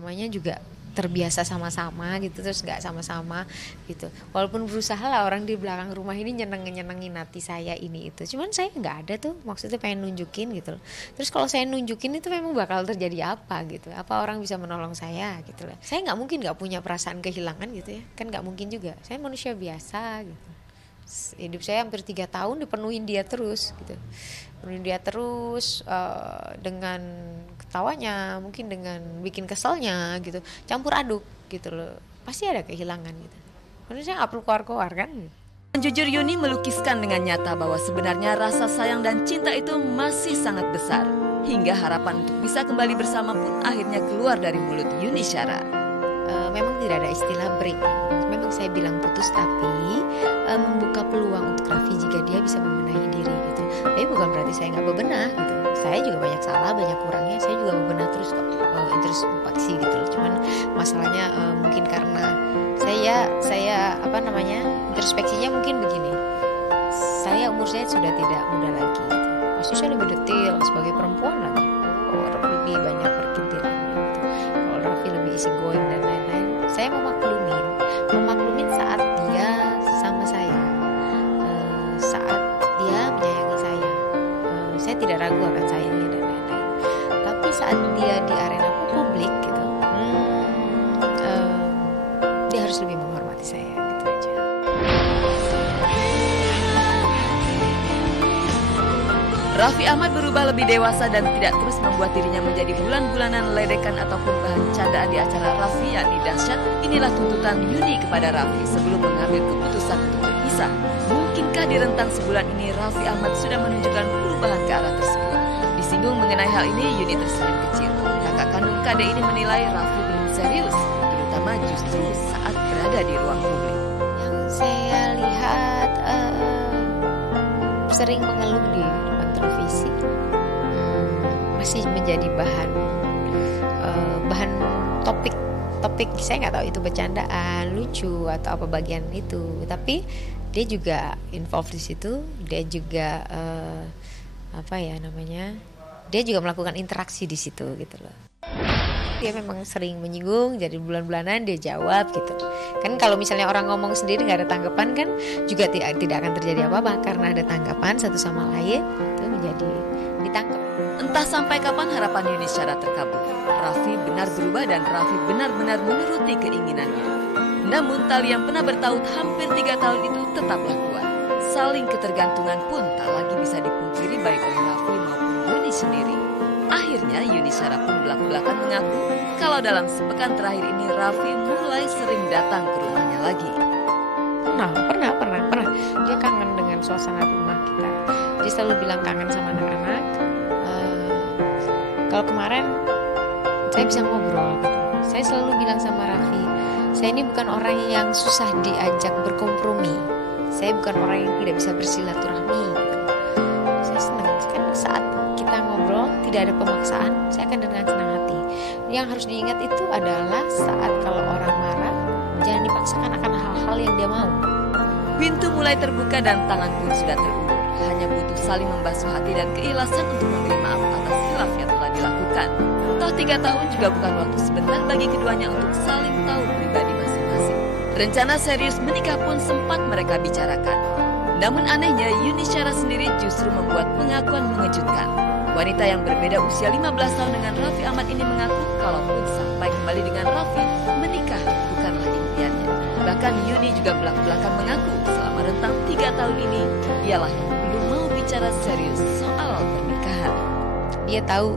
namanya juga terbiasa sama-sama gitu, terus nggak sama-sama gitu. Walaupun berusaha lah orang di belakang rumah ini nyenengin hati saya ini itu, cuman saya nggak ada tuh maksudnya pengen nunjukin gitu loh. Terus kalau saya nunjukin itu memang bakal terjadi apa gitu, apa orang bisa menolong saya gitu loh. Saya nggak mungkin nggak punya perasaan kehilangan gitu ya, kan nggak mungkin juga, saya manusia biasa gitu. Hidup saya hampir 3 tahun dipenuhin dia terus gitu, penuhin dia terus, dengan ketawanya, mungkin dengan bikin keselnya gitu, campur aduk gitu loh, pasti ada kehilangan gitu. Karena saya nggak perlu keluar-keluar kan. Jujur, Yuni melukiskan dengan nyata bahwa sebenarnya rasa sayang dan cinta itu masih sangat besar. Hingga harapan untuk bisa kembali bersama pun akhirnya keluar dari mulut Yuni Syara. Memang tidak ada istilah break. Memang saya bilang putus, tapi membuka peluang untuk Raffi jika dia bisa membenahi diri gitu. Tapi bukan berarti saya nggak bebenah gitu. Saya juga banyak salah, banyak kurangnya. Saya juga bebenah terus kok, introspeksi gitu loh. Cuman masalahnya mungkin karena saya introspeksinya mungkin begini. Umur saya sudah tidak muda lagi gitu. Pasti saya lebih detail sebagai perempuan lagi. Lebih banyak perkintilan gitu. Kalau Raffi lebih easy going dan lain-lain, saya memaklumin saat dia sama saya, saat dia menyayangi saya tidak ragu akan sayangnya dan lain-lain. Tapi saat dia di arena publik gitu, dia harus lebih menghormati saya gitu aja. Raffi Ahmad berubah lebih dewasa dan tidak terus membuat dirinya menjadi bulan-bulanan ledekan ataupun bahan candaan di acara Raffi yakni Dahsyat. Inilah tuntutan Yuni kepada Raffi sebelum mengambil keputusan untuk berpisah. Mungkinkah di rentang sebulan ini Raffi Ahmad sudah menunjukkan perubahan ke arah tersebut? Disinggung mengenai hal ini, Yuni tersenyum kecil. Kakak kandung KD ini menilai Raffi belum serius, terutama justru saat berada di ruang publik. Yang saya lihat sering mengeluh di depan televisi, masih menjadi bahan topik. Saya nggak tahu itu bercandaan, lucu atau apa bagian itu, tapi dia juga involved di situ. Dia juga dia juga melakukan interaksi di situ gitu loh. Dia memang sering menyinggung, jadi bulan-bulanan dia jawab gitu. Kan kalau misalnya orang ngomong sendiri nggak ada tanggapan kan juga tidak akan terjadi apa-apa, karena ada tanggapan satu sama lain itu menjadi ditangkap. Entah sampai kapan harapan Yuni Syara terkabul. Raffi benar berubah dan Raffi benar-benar menuruti keinginannya. Namun tali yang pernah bertaut hampir 3 tahun itu tetaplah kuat. Saling ketergantungan pun tak lagi bisa dipungkiri baik oleh Raffi maupun Yuni sendiri. Akhirnya Yuni Syara pun belak-belakan mengaku kalau dalam sepekan terakhir ini Raffi mulai sering datang ke rumahnya lagi. Pernah. Dia kangen dengan suasana rumah kita. Dia selalu bilang kangen sama anak-anak. Kalau kemarin saya bisa ngobrol gitu. Saya selalu bilang sama Raffi, saya ini bukan orang yang susah diajak berkompromi. Saya bukan orang yang tidak bisa bersilaturahmi gitu. Saya senang kan saat kita ngobrol tidak ada pemaksaan, saya akan dengan senang hati. Yang harus diingat itu adalah saat kalau orang marah, jangan dipaksakan akan hal-hal yang dia mau. Pintu mulai terbuka dan tangan pun sudah terulur. Hanya butuh saling membasuh hati dan keikhlasan untuk memberi maaf atas khilaf yang telah dilakukan. Toh 3 tahun juga bukan waktu sebentar bagi keduanya untuk saling tahu pribadi masing-masing. Rencana serius menikah pun sempat mereka bicarakan. Namun anehnya Yuni Syara sendiri justru membuat pengakuan mengejutkan. Wanita yang berbeda usia 15 tahun dengan Raffi Ahmad ini mengaku kalaupun sampai kembali dengan Raffi, menikah bukanlah impiannya. Bahkan Yuni juga belak-belakan mengaku selama rentang 3 tahun ini, dialah yang belum mau bicara serius soal pernikahan. Dia tahu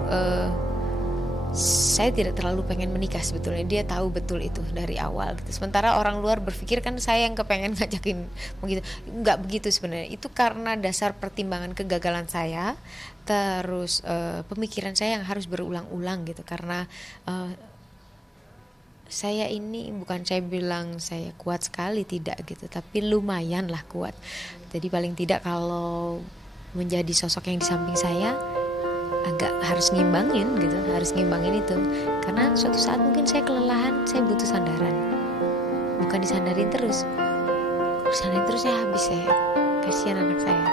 saya tidak terlalu pengen menikah sebetulnya. Dia tahu betul itu dari awal gitu. Sementara orang luar berpikir kan saya yang kepengen ngajakin begitu. Enggak begitu sebenarnya. Itu karena dasar pertimbangan kegagalan saya, terus pemikiran saya yang harus berulang-ulang gitu. Karena saya ini bukan saya bilang saya kuat sekali, tidak gitu, tapi lumayan lah kuat. Jadi paling tidak kalau menjadi sosok yang di samping saya agak harus ngimbangin gitu, harus ngimbangin itu. Karena suatu saat mungkin saya kelelahan, saya butuh sandaran. Bukan disandarin terus. Disandarin terus saya habis, saya kasihan anak saya.